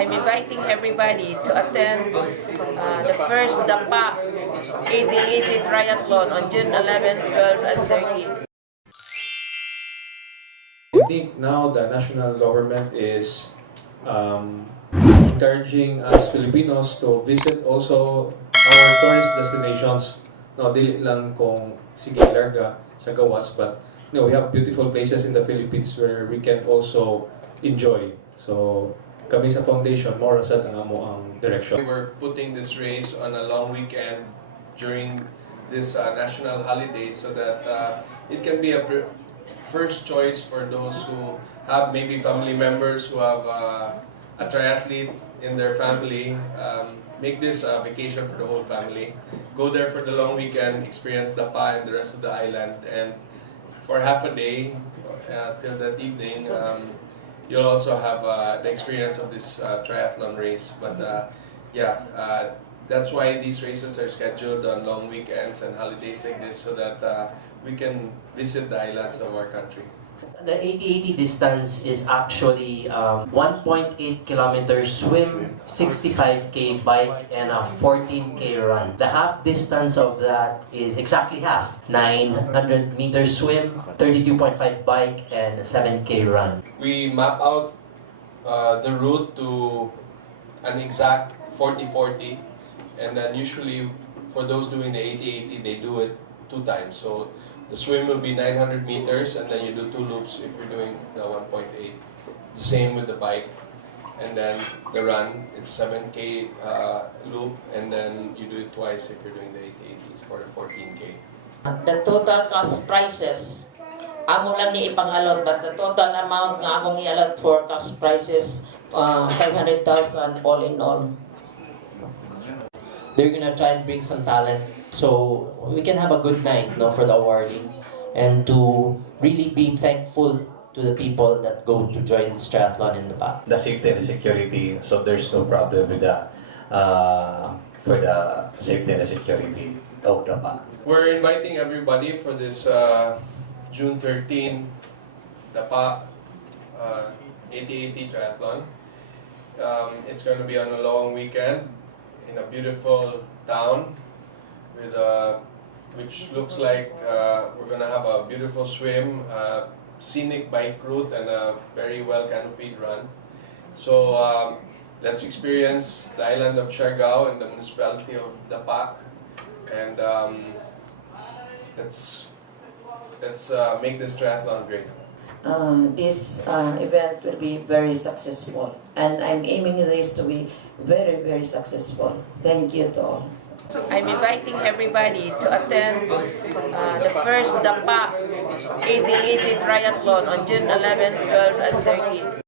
I'm inviting everybody to attend the first Dapa 80-80 Triathlon on June 11, 12, and 13. I think now the national government is encouraging us Filipinos to visit also our tourist destinations. No, dili lang kung Siargao, Siagao, but we have beautiful places in the Philippines where we can also enjoy. So kami sa foundation, more sa mo ang direction. We were putting this race on a long weekend during this national holiday so that it can be a first choice for those who have maybe family members who have a triathlete in their family. Make this a vacation for the whole family. Go there for the long weekend, experience Dapa and the rest of the island, and for half a day till that evening, you'll also have the experience of this triathlon race. But that's why these races are scheduled on long weekends and holidays like this, so that we can visit the islands of our country. The 80-80 distance is actually 1.8 kilometers swim, 65k bike, and a 14k run. The half distance of that is exactly half, 900 meters swim, 32.5 bike, and a 7k run. We map out the route to an exact 40-40, and then usually for those doing the 80-80, they do it 2 times. So the swim will be 900 meters, and then you do 2 loops if you're doing the 1.8. The same with the bike, and then the run, it's 7k loop, and then you do it twice if you're doing the 80-80s for the 14k. The total cost prices, amo lang ni ipangalot, but the total amount nga among ialot for cost prices, 500,000 all in all. They're gonna try and bring some talent so we can have a good night, for the awarding, and to really be thankful to the people that go to join this triathlon in the back. The safety and the security, so there's no problem with the for the safety and the security of the back. We're inviting everybody for this June 13 Dapa 80-80 triathlon. It's going to be on a long weekend in a beautiful town with which looks like we're going to have a beautiful swim, scenic bike route, and a very well canopied run. So let's experience the island of Siargao and the municipality of Dapa, and let's make this triathlon great. This event will be very successful, and I'm aiming this to be very, very successful. Thank you to all. I'm inviting everybody to attend the first Dapa 80-80 Triathlon on June 11, 12, and 13.